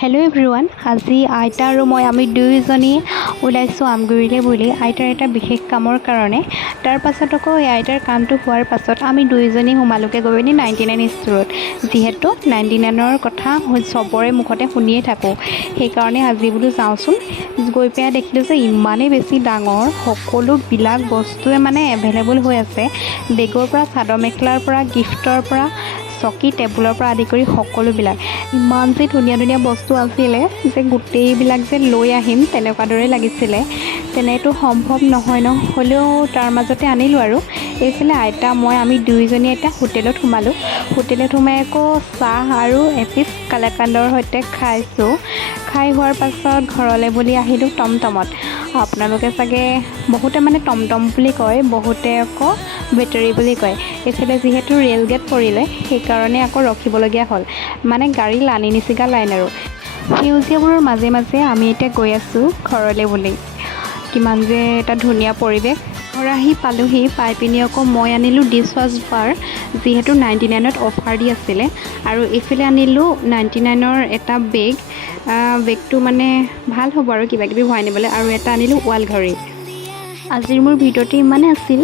Hello' everyone, আজি আইতা আৰু মই আমি দুয়োজনী ওলাইছোঁ আমগুৰিলৈ বুলি আইতাৰ এটা বিশেষ কামৰ কাৰণে। তাৰ পাছত আকৌ এই আইতাৰ কামটো হোৱাৰ পাছত আমি দুয়োজনী সোমালোগে গৈ পিনি 99 ষ্ট'ৰত। যিহেতু 99ৰ কথা চবৰে মুখতে শুনিয়ে থাকোঁ, সেইকাৰণে আজি বোলো যাওঁচোন। গৈ পেলাই দেখিলোঁ যে ইমানেই বেছি ডাঙৰ, সকলোবিলাক বস্তুৱে মানে এভেইলেবল হৈ আছে। বেগৰ পৰা চাদৰ মেখেলাৰ পৰা গিফ্টৰ পৰা চকী টেবুলৰ পৰা আদি কৰি সকলোবিলাক ইমান যে ধুনীয়া ধুনীয়া বস্তু আছিলে যে গোটেইবিলাক যে লৈ আহিম তেনেকুৱা দৰে লাগিছিলে। তেনেতো সম্ভৱ নহয় ন, হ'লেও তাৰ মাজতে আনিলোঁ আৰু। এইফালে আইতা মই আমি দুয়োজনী এটা হোটেলত সোমালোঁ। হোটেলত সোমাই আকৌ চাহ আৰু এপিচ কালাকান্দৰ সৈতে খাইছোঁ। খাই হোৱাৰ পাছত ঘৰলৈ বুলি আহিলোঁ টমটমত। আপোনালোকে চাগে বহুতে মানে টমটম বুলি কয়, বহুতে আকৌ বেটেৰী বুলি কয়। এইফালে যিহেতু ৰেল গেট পৰিলে সেইকাৰণে আকৌ ৰখিবলগীয়া হ'ল, মানে গাড়ী লানি নিচিগা লাইন আৰু। সেউজীয়াবোৰৰ মাজে মাজে আমি এতিয়া গৈ আছোঁ ঘৰলৈ বুলি। কিমান যে এটা ধুনীয়া পৰিৱেশ। ঘৰ আহি পালোহি, পাই পিনি আকৌ মই আনিলোঁ ডিছ ৱাছ বাৰ, যিহেতু 99ত অফাৰ দি আছিলে। আৰু এইফালে আনিলোঁ 99ৰ এটা বেগটো মানে ভাল হ'ব আৰু কিবাকিবি ভৰাই নিবলৈ। আৰু এটা আনিলোঁ ৱাল ঘড়ী। আজিৰ মোৰ ভিডিঅ'টো ইমানে আছিল।